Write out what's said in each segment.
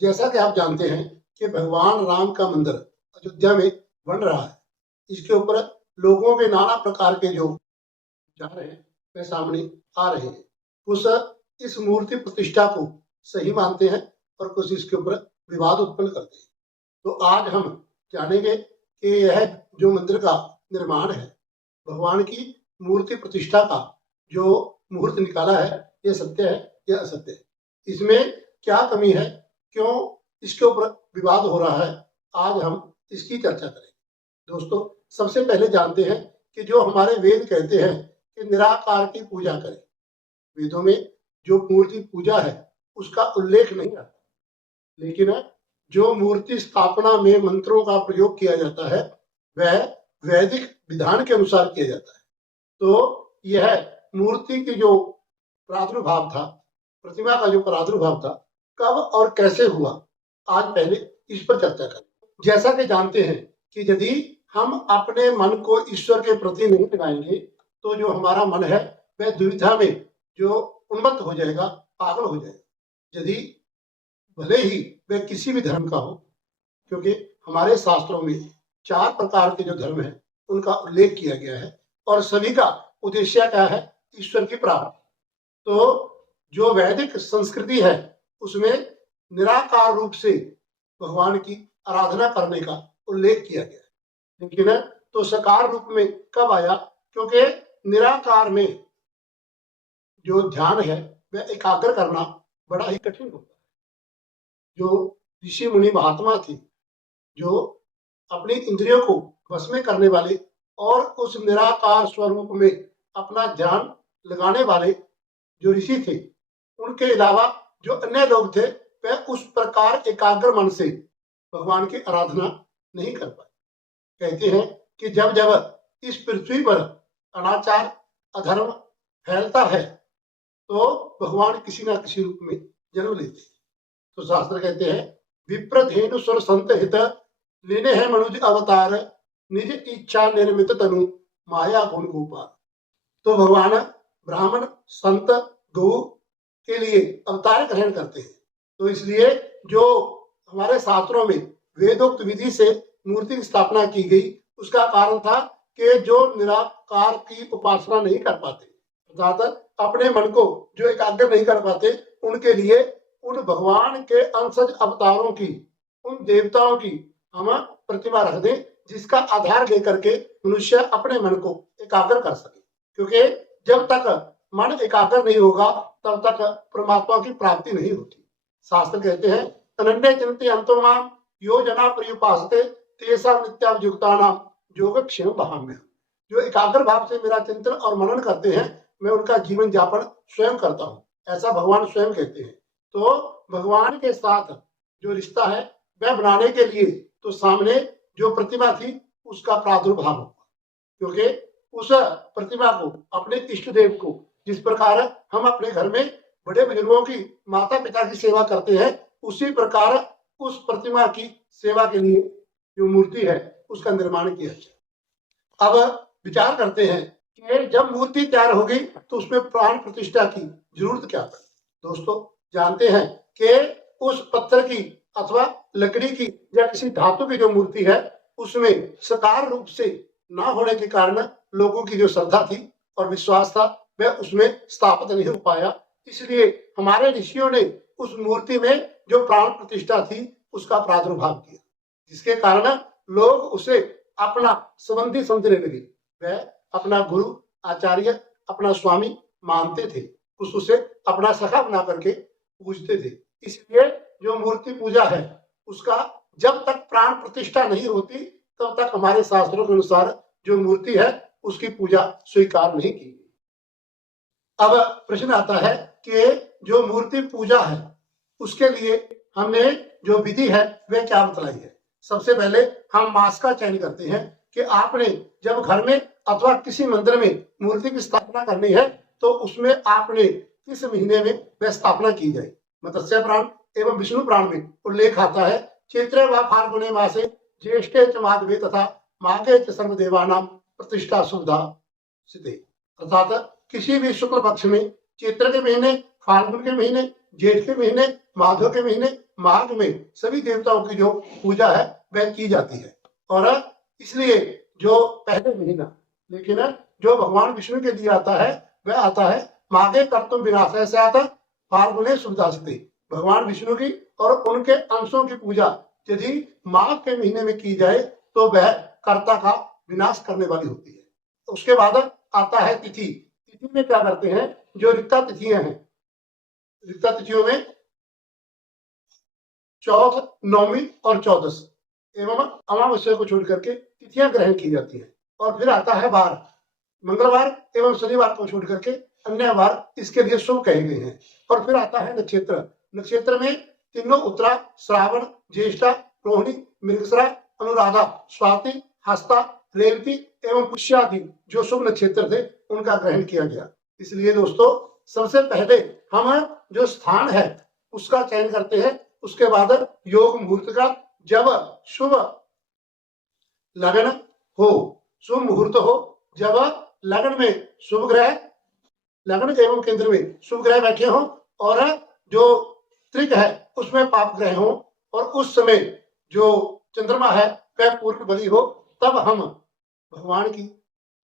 जैसा कि आप जानते हैं कि भगवान राम का मंदिर अयोध्या में बन रहा है। इसके ऊपर लोगों के नाना प्रकार के जो विचार हैं वे सामने आ रहे हैं। कुछ इस मूर्ति प्रतिष्ठा को सही मानते हैं और कुछ इसके ऊपर विवाद उत्पन्न करते हैं। तो आज हम जानेंगे कि यह जो मंदिर का निर्माण है, भगवान की मूर्ति प्रतिष्ठा का जो मुहूर्त निकाला है, ये सत्य है या असत्य है, इसमें क्या कमी है, क्यों इसके ऊपर विवाद हो रहा है, आज हम इसकी चर्चा करेंगे। दोस्तों, सबसे पहले जानते हैं कि जो हमारे वेद कहते हैं कि निराकार की पूजा करें। वेदों में जो मूर्ति पूजा है उसका उल्लेख नहीं आता, लेकिन जो मूर्ति स्थापना में मंत्रों का प्रयोग किया जाता है वह वैदिक विधान के अनुसार किया जाता है। तो यह मूर्ति की जो प्रादुर्भाव था, प्रतिमा का जो प्रादुर्भाव था, कब और कैसे हुआ, आज पहले इस पर चर्चा करें। जैसा कि जानते हैं कि यदि हम अपने मन को ईश्वर के प्रति नहीं लगाएंगे तो जो हमारा मन है वह दुविधा में जो उन्मत्त हो जाएगा, पागल हो जाएगा। यदि भले ही वह किसी भी धर्म का हो, क्योंकि हमारे शास्त्रों में 4 प्रकार के जो धर्म है उनका उल्लेख किया गया है और सभी का उद्देश्य क्या है, ईश्वर की प्राप्ति। तो जो वैदिक संस्कृति है उसमें निराकार रूप से भगवान की आराधना करने का उल्लेख किया गया है, लेकिन तो साकार रूप में कब आया, क्योंकि निराकार में जो ध्यान है वह एकाग्र करना बड़ा ही कठिन होता है। जो ऋषि मुनि महात्मा थे, जो अपनी इंद्रियों को वश में करने वाले और उस निराकार स्वरूप में अपना ध्यान लगाने वाले जो ऋषि थे, उनके अलावा जो अन्य लोग थे वह उस प्रकार एकाग्र मन से भगवान की आराधना नहीं कर पाए। कहते हैं कि जब जब इस पृथ्वी पर अनाचार अधर्म फैलता है तो भगवान किसी न किसी रूप में जन्म लेते हैं। तो शास्त्र कहते हैं विप्रधेनु सुर संत हित लेने हैं मनुज अवतार, निज इच्छा निर्मित तनु माया गुण गोपाल। तो भगवान ब्राह्मण संत गौ के लिए अवतार ग्रहण करते हैं। तो इसलिए जो हमारे शास्त्रों में वेदोक्त विधि से मूर्ति की स्थापना की गई, उसका कारण था कि जो निराकार की उपासना नहीं कर पाते, अर्थात अपने मन को जो एकाग्र नहीं कर पाते, उनके लिए उन भगवान के अंशज अवतारों की, उन देवताओं की हम प्रतिमा रख दें, जिसका आधार लेकर के मनुष्य अपने मन को एकाग्र कर सके। क्योंकि जब तक मन एकाग्र नहीं होगा तब तक परमात्मा की प्राप्ति नहीं होती। शास्त्र कहते हैं अनन्य चिंते अंतो माम यो जना पर्युपासते तेषां नित्याभियुक्तानां योगक्षेम भाम्य। जो एकाग्र भाव से मेरा चिंतन और मनन करते हैं, मैं उनका जीवन यापन स्वयं करता हूँ, ऐसा भगवान स्वयं कहते हैं। तो भगवान के साथ जो रिश्ता है वह बनाने के लिए तो सामने जो प्रतिमा थी उसका प्रादुर्भाव होगा, क्योंकि उस प्रतिमा को, अपने इष्ट देव को, जिस प्रकार हम अपने घर में बड़े बुजुर्गों की, माता पिता की सेवा करते हैं, उसी प्रकार उस प्रतिमा की सेवा के लिए जो मूर्ति है उसका निर्माण किया जाए। अब विचार करते हैं कि जब मूर्ति तैयार होगी तो उसमें प्राण प्रतिष्ठा की जरूरत क्या है। दोस्तों, जानते हैं कि उस पत्थर की अथवा लकड़ी की या किसी धातु की जो मूर्ति है उसमें साकार रूप से ना होने के कारण लोगों की जो श्रद्धा थी और विश्वास था वह उसमें स्थापित नहीं हो पाया। इसलिए हमारे ऋषियों ने उस मूर्ति में जो प्राण प्रतिष्ठा थी उसका प्रादुर्भाव किया, जिसके कारण लोग उसे अपना संबंधी समझने लगे। वह अपना गुरु, आचार्य, अपना स्वामी मानते थे, उसे अपना सखा बना करके पूजते थे। इसलिए जो मूर्ति पूजा है उसका जब तक प्राण प्रतिष्ठा नहीं होती तब तक हमारे शास्त्रों के अनुसार जो मूर्ति है उसकी पूजा स्वीकार नहीं की। अब प्रश्न आता है कि जो मूर्ति पूजा है उसके लिए हमने जो विधि है वह क्या बतलाई है। सबसे पहले हम मास का चयन करते हैं कि आपने जब घर में अथवा किसी मंदिर में मूर्ति की स्थापना करनी है तो उसमें आपने किस महीने में वह स्थापना की जाए। मत्स्य पुराण एवं विष्णु पुराण में उल्लेख आता है चैत्रे व फाल्गुने मासे ज्येष्ठे च माधवे तथा माघे च सर्वदेवानां प्रतिष्ठा सुविधा सिद्धे। अर्थात किसी भी शुक्ल पक्ष में, चैत्र के महीने, फाल्गुन के महीने, जेठ के महीने, माधव के महीने, माघ में सभी देवताओं की जो पूजा है वह की जाती है। और इसलिए जो पहले महीना, लेकिन जो भगवान विष्णु के लिए आता है वह आता है माघे कर्तुम विनाशाय स्यात् फाल्गुने शुभदासिते। भगवान विष्णु की और उनके अंशों की पूजा यदि माघ के महीने में की जाए तो वह कर्ता का विनाश करने वाली होती है। तो उसके बाद आता है तिथि। तिथि में क्या करते हैं, जो रिक्ता तिथियां हैं, रिक्ता तिथियों में चौथ, नौमी और चौदस एवं अमावस्या को छोड़ करके तिथियां ग्रहण की जाती है। और फिर आता है वार, मंगलवार एवं शनिवार को छोड़ करके अन्य वार इसके लिए शुभ कहे गए हैं। और फिर आता है नक्षत्र। नक्षत्र में तीनों उत्तरा, श्रावण, ज्येष्ठा, रोहिणी, मृगशिरा, अनुराधा, स्वाति, हस्ता, रेवती एवं पुष्यादि जो शुभ नक्षत्र थे उनका ग्रहण किया गया। इसलिए दोस्तों सबसे पहले हम जो स्थान है उसका चयन करते हैं, उसके बाद योग मुहूर्त का, जब शुभ लगन हो, शुभ मुहूर्त हो, जब लगन में शुभ ग्रह, लगन एवं केंद्र में शुभ ग्रह बैठे हो और जो त्रिक है उसमें पाप ग्रह हो और उस समय जो चंद्रमा है वह पूर्ण बली हो, तब हम भगवान की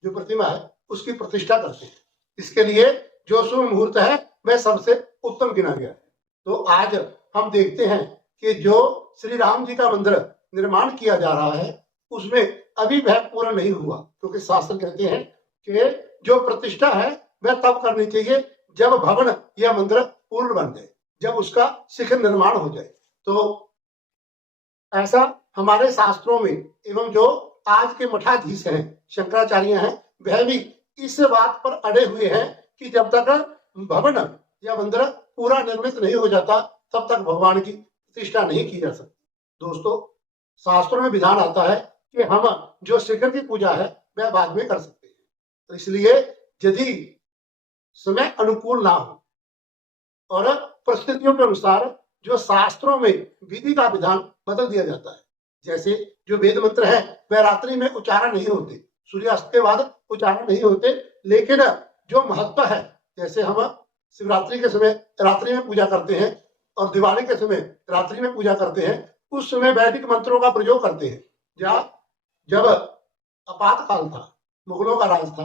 जो प्रतिमा है उसकी प्रतिष्ठा करते हैं। इसके लिए जो शुभ मुहूर्त है वह सबसे उत्तम गिना गया है। तो आज हम देखते हैं कि जो श्री राम जी का मंदिर निर्माण किया जा रहा है उसमें अभी वह पूरा नहीं हुआ, क्योंकि शास्त्र कहते हैं कि जो प्रतिष्ठा है वह तब करनी चाहिए जब भवन या मंदिर पूर्ण बन जाए, जब उसका शिखर निर्माण हो जाए। तो ऐसा हमारे शास्त्रों में एवं जो आज के मठाधीश हैं, शंकराचार्य हैं, वह भी इस बात पर अड़े हुए हैं कि जब तक भवन या मंदिर पूरा निर्मित नहीं हो जाता तब तक भगवान की प्रतिष्ठा नहीं की जा सकती। दोस्तों शास्त्रों में विधान आता है कि हम जो शिखर की पूजा है वह बाद में कर सकते हैं। तो इसलिए यदि समय अनुकूल ना हो और परिस्थितियों के अनुसार जो शास्त्रों में विधि का विधान बदल दिया जाता है, जैसे जो वेद मंत्र है वह रात्रि में उच्चारण नहीं होते, सूर्यास्त के बाद उच्चारण नहीं होते, लेकिन जो महत्व है, जैसे हम शिवरात्रि के समय रात्रि में पूजा करते हैं और दिवाली के समय रात्रि में पूजा करते हैं, उस समय वैदिक मंत्रों का प्रयोग करते हैं। जब आपातकाल था, मुगलों का राज था,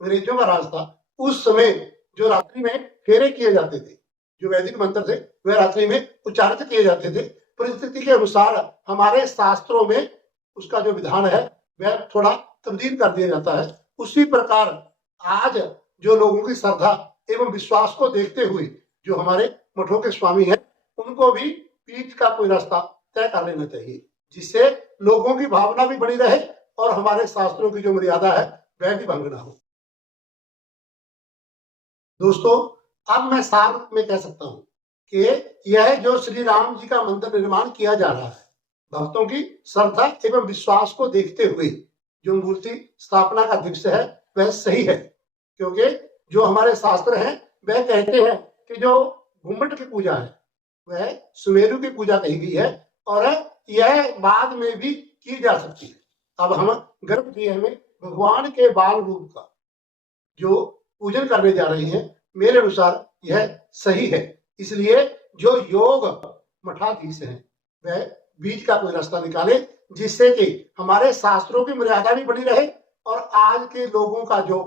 अंग्रेजों का राज था, उस समय जो रात्रि में फेरे किए जाते थे, जो वैदिक मंत्र थे वह रात्रि में उच्चारित किए जाते थे। परिस्थिति के अनुसार हमारे शास्त्रों में उसका जो विधान है वह थोड़ा तब्दील कर दिया जाता है। उसी प्रकार आज जो लोगों की श्रद्धा एवं विश्वास को देखते हुए जो हमारे मठों के स्वामी हैं उनको भी बीच का कोई रास्ता तय कर लेना चाहिए, जिससे लोगों की भावना भी बनी रहे और हमारे शास्त्रों की जो मर्यादा है वह भी भंग ना हो। दोस्तों अब मैं सार में कह सकता हूं कि यह जो श्री राम जी का मंदिर निर्माण किया जा रहा है, भक्तों की श्रद्धा एवं विश्वास को देखते हुए जो मूर्ति स्थापना का दिवस है वह सही है, क्योंकि जो हमारे शास्त्र हैं वह कहते हैं कि जो घुम्मट की पूजा है वह सुमेरु की पूजा कही गई है और यह बाद में भी की जा सकती है। अब हम गर्भगृह में भगवान के बाल रूप का जो पूजन करने जा रहे हैं, मेरे अनुसार यह सही है। इसलिए जो योग मठाधीश हैं वह बीच का कोई रास्ता निकाले, जिससे कि हमारे शास्त्रों की मर्यादा भी बनी रहे और आज के लोगों का जो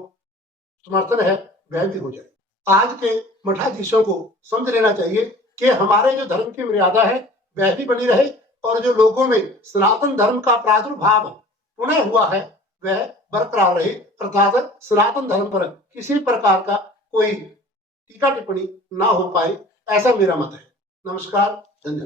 समर्थन है वह भी हो जाए। आज के मठाधीशों को समझ लेना चाहिए कि हमारे जो धर्म की मर्यादा है वह भी बनी रहे और जो लोगों में सनातन धर्म का प्रादुर्भाव पुनः हुआ है वह बरकरार रहे, अर्थात सनातन धर्म पर किसी प्रकार का कोई टीका टिप्पणी ना हो पाए, ऐसा मेरा मत है। नमस्कार।